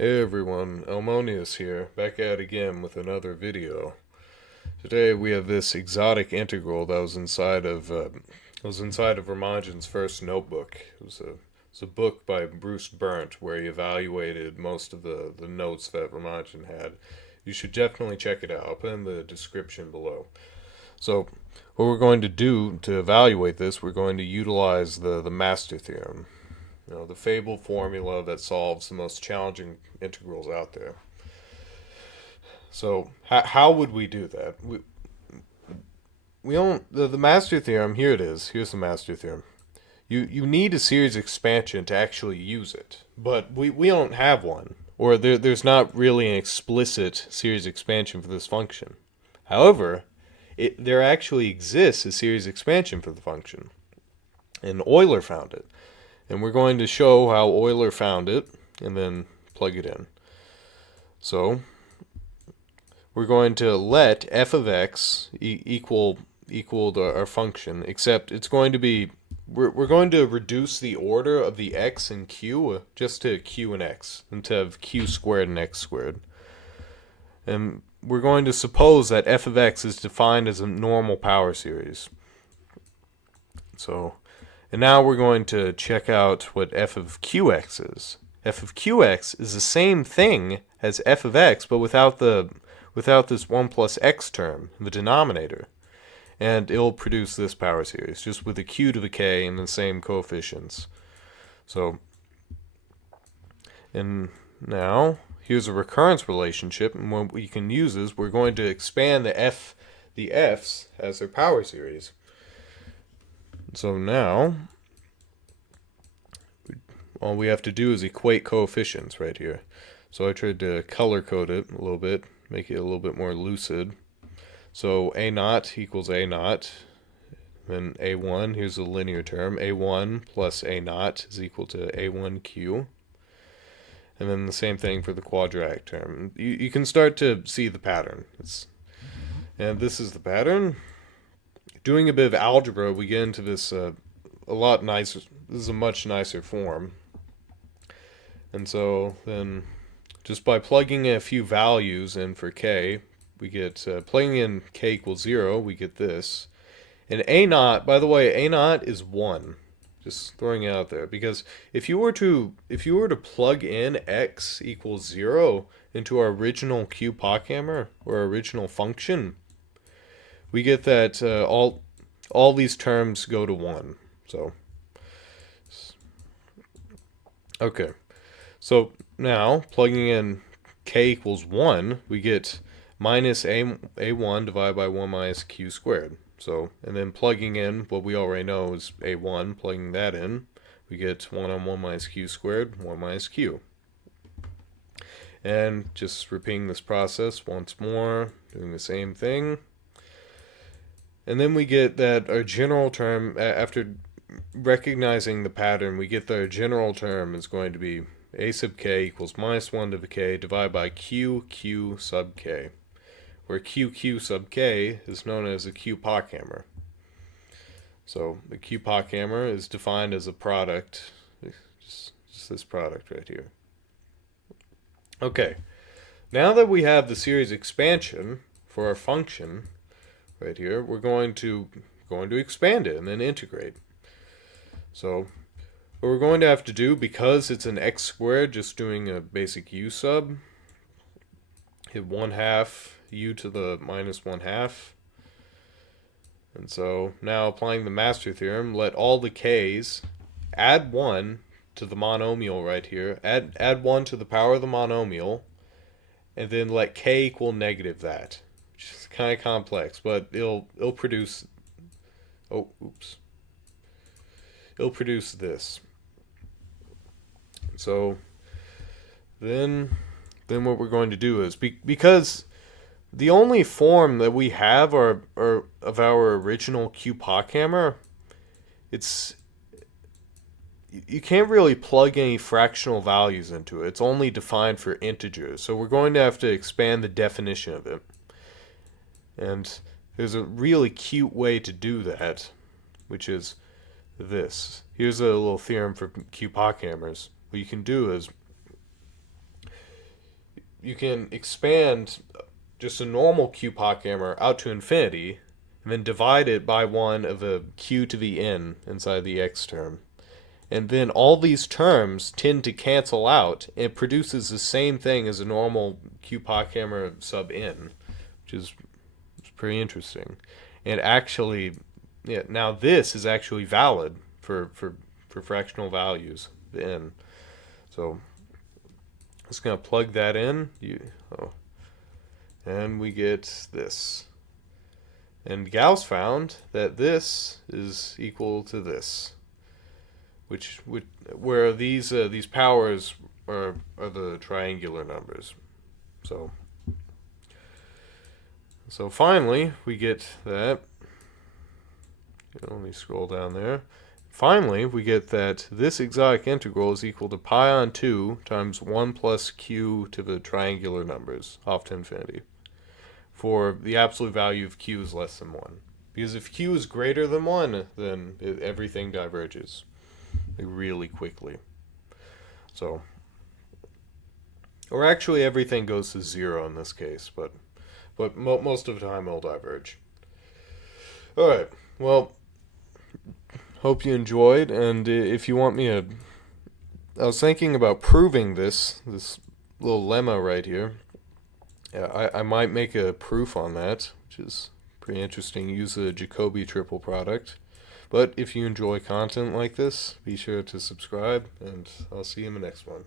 Hey everyone, Elmonius here, back at it again with another video. Today we have this exotic integral that was inside of Ramanujan's first notebook. It was a book by Bruce Burnt where he evaluated most of the notes that Ramanujan had. You should definitely check it out. I'll put in the description below. So, what we're going to do to evaluate this, we're going to utilize the master theorem. The fabled formula that solves the most challenging integrals out there. So how would we do that? We don't the master theorem. Here it is. Here's the master theorem. You need a series expansion to actually use it, but we don't have one, or there's not really an explicit series expansion for this function. However, there actually exists a series expansion for the function, and Euler found it. And we're going to show how Euler found it and then plug it in. So we're going to let f of x equal our function, except it's going to be, we're going to reduce the order of the x and q just to q and x, instead of q squared and x squared. And we're going to suppose that f of x is defined as a normal power series. And now we're going to check out what f of qx is. F of qx is the same thing as f of x, but without this 1 plus x term in the denominator. And it'll produce this power series, just with a q to the k and the same coefficients. And now, here's a recurrence relationship, and what we can use is we're going to expand the f's as their power series. So now, all we have to do is equate coefficients right here. So I tried to color code it a little bit, make it a little bit more lucid. So a naught equals a naught, then a1, here's the linear term, a1 plus a naught is equal to a1q. And then the same thing for the quadratic term. You can start to see the pattern. And this is the pattern. Doing a bit of algebra, we get into this a lot nicer. This is a much nicer form. And so then, just by plugging in a few values in for k, we get, plugging in k equals 0, we get this. And a naught, by the way, a naught is 1. Just throwing it out there, because if you were to plug in x equals 0 into our original Q pockhammer, or our original function, we get that all these terms go to 1. So, okay. So now, plugging in k equals 1, we get minus a1 divided by 1 minus q squared. So, and then plugging in what we already know is a1, plugging that in, we get 1 on 1 minus q squared, 1 minus q. And just repeating this process once more, doing the same thing. And then we get that our general term, after recognizing the pattern, we get that our general term is going to be a sub k equals minus 1 to the k divided by q sub k, where q sub k is known as a Q pockhammer. So the Q pockhammer is defined as a product, just this product right here. Okay, now that we have the series expansion for our function right here, we're going to expand it and then integrate. So what we're going to have to do, because it's an x squared, just doing a basic u sub, hit 1/2 u to the minus 1/2. And so now applying the master theorem, let all the k's, add 1 to the monomial right here, add 1 to the power of the monomial, and then let k equal negative that. Which is kind of complex, but it'll produce, it'll produce this. So then what we're going to do is, because the only form that we have are of our original Q pockhammer, you can't really plug any fractional values into it. It's only defined for integers. So we're going to have to expand the definition of it. And there's a really cute way to do that, which is this. Here's a little theorem for Q pockhammers. What you can do is you can expand just a normal q poch hammer out to infinity, and then divide it by one of a q to the n inside the x term. And then all these terms tend to cancel out. It produces the same thing as a normal q poch hammer sub n, which is pretty interesting. And actually, yeah, now this is actually valid for fractional values, the n. So just gonna plug that in. And we get this. And Gauss found that this is equal to this, which where these powers are the triangular numbers. So finally we get that. Let me scroll down there. Finally, we get that this exotic integral is equal to pi on 2 times 1 plus q to the triangular numbers off to infinity, for the absolute value of q is less than 1. Because if q is greater than 1, then everything diverges really quickly. So, or actually everything goes to 0 in this case, but most of the time it'll diverge. Alright, well, hope you enjoyed, and if you want me to... I was thinking about proving this little lemma right here. I might make a proof on that, which is pretty interesting. Use a Jacobi triple product. But if you enjoy content like this, be sure to subscribe, and I'll see you in the next one.